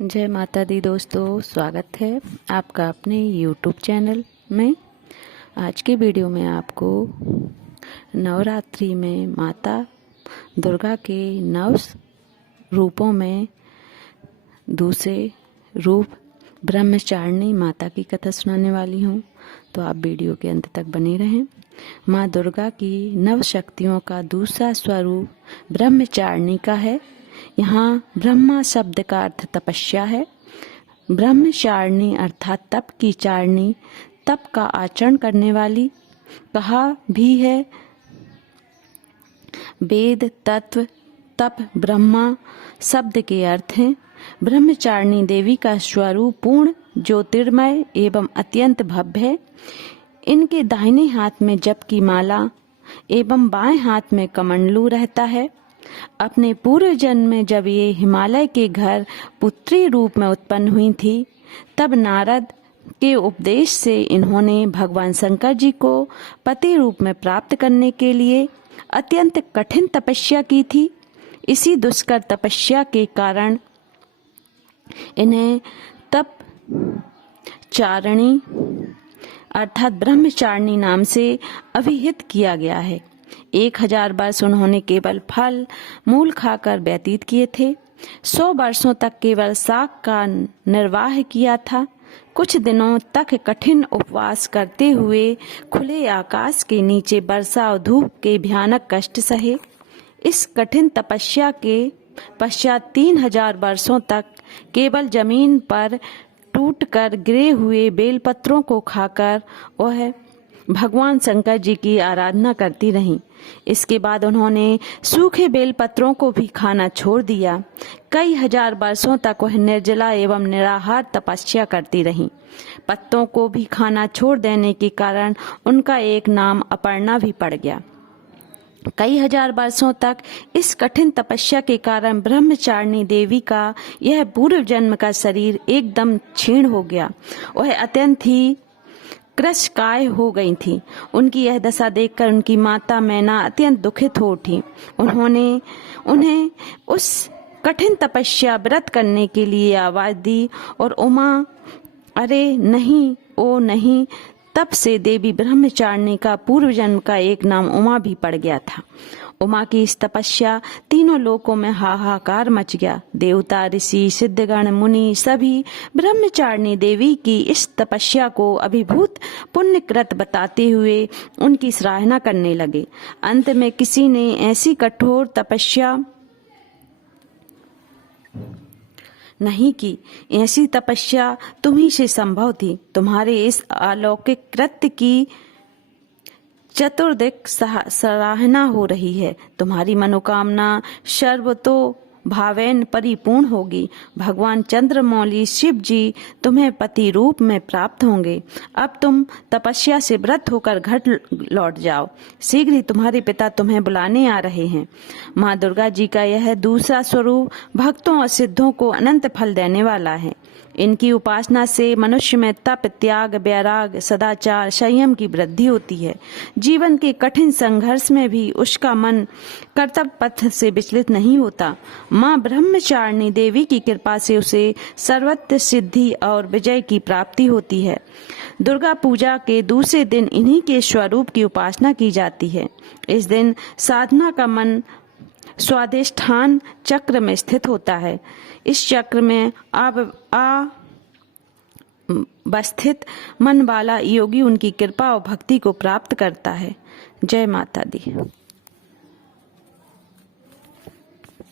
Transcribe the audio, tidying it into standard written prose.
जय माता दी दोस्तों, स्वागत है आपका अपने YouTube चैनल में। आज की वीडियो में आपको नवरात्रि में माता दुर्गा के 9 रूपों में दूसरे रूप ब्रह्मचारिणी माता की कथा सुनाने वाली हूँ, तो आप वीडियो के अंत तक बने रहें। माँ दुर्गा की 9 शक्तियों का दूसरा स्वरूप ब्रह्मचारिणी का है। यहाँ ब्रह्मा शब्द का अर्थ तपस्या है। ब्रह्मचारिणी अर्थात तप की चारिणी, तप का आचरण करने वाली कहा भी है। वेद, तत्व, तप, ब्रह्मा शब्द के अर्थ हैं। ब्रह्मचारिणी देवी का स्वरूप पूर्ण, ज्योतिर्मय एवं अत्यंत भव्य है। इनके दाहिने हाथ में जप की माला एवं बाएं हाथ में कमंडलू रहता है। अपने पूर्व जन्म में जब ये हिमालय के घर पुत्री रूप में उत्पन्न हुई थी, तब नारद के उपदेश से इन्होंने भगवान शंकर जी को पति रूप में प्राप्त करने के लिए अत्यंत कठिन तपस्या की थी। इसी दुष्कर तपस्या के कारण इन्हें तप चारिणी अर्थात ब्रह्मचारिणी नाम से अभिहित किया गया है। 1000 वर्ष उन्होंने केवल फल मूल खाकर व्यतीत किए थे। 100 वर्षों तक केवल शाक का निर्वाह किया था। कुछ दिनों तक कठिन उपवास करते हुए खुले आकाश के नीचे वर्षा और धूप के भयानक कष्ट सहे। इस कठिन तपस्या के पश्चात 3000 वर्षों तक केवल जमीन पर टूटकर गिरे हुए बेलपत्रों को खाकर वह भगवान शंकर जी की आराधना करती रहीं। इसके बाद उन्होंने सूखे बेलपत्रों को भी खाना छोड़ दिया। कई हजार वर्षों तक वह निर्जला एवं निराहार तपस्या करती रहीं। पत्तों को भी खाना छोड़ देने के कारण उनका एक नाम अपर्णा भी पड़ गया। कई हजार वर्षों तक इस कठिन तपस्या के कारण ब्रह्मचारिणी देवी का यह पूर्व जन्म का शरीर एकदम क्षीण हो गया। वह अत्यंत ही कृशकाय हो गई थी। उनकी यह दशा देखकर उनकी माता मैना अत्यंत दुखित हो उठी। उन्होंने उन्हें उस कठिन तपस्या व्रत करने के लिए आवाज दी और उमा, अरे नहीं, ओ नहीं। तब से देवी ब्रह्मचारिणी का पूर्व जन्म का एक नाम उमा भी पड़ गया था। उमा की इस तपस्या तीनों लोकों में हाहाकार मच गया। देवता, ऋषि, सिद्धगण, मुनि सभी ब्रह्मचारिणी देवी की इस तपस्या को अभिभूत पुण्यकृत बताते हुए उनकी सराहना करने लगे। अंत में किसी ने ऐसी कठोर तपस्या नहीं की। ऐसी तपस्या तुम्ही से संभव थी। तुम्हारे इस अलौकिक कृत्य की चतुर्दिक सराहना हो रही है। तुम्हारी मनोकामना सर्वतो भावेन परिपूर्ण होगी। भगवान चंद्रमौली शिव जी तुम्हें पति रूप में प्राप्त होंगे। अब तुम तपस्या से व्रत होकर घर लौट जाओ। शीघ्र ही तुम्हारे पिता तुम्हें बुलाने आ रहे हैं। माँ दुर्गा जी का यह दूसरा स्वरूप भक्तों और सिद्धों को अनंत फल देने वाला है। इनकी उपासना से मनुष्य में तप, त्याग, वैराग, सदाचार, संयम की वृद्धि होती है। जीवन के कठिन संघर्ष में भी उसका मन कर्तव्य पथ से विचलित नहीं होता। माँ ब्रह्मचारिणी देवी की कृपा से उसे सर्वत्र सिद्धि और विजय की प्राप्ति होती है। दुर्गा पूजा के दूसरे दिन इन्हीं के स्वरूप की उपासना की जाती है। इस दिन साधना का मन स्वाधिष्ठान चक्र में स्थित होता है। इस चक्र में अवस्थित मन वाला योगी उनकी कृपा और भक्ति को प्राप्त करता है। जय माता दी।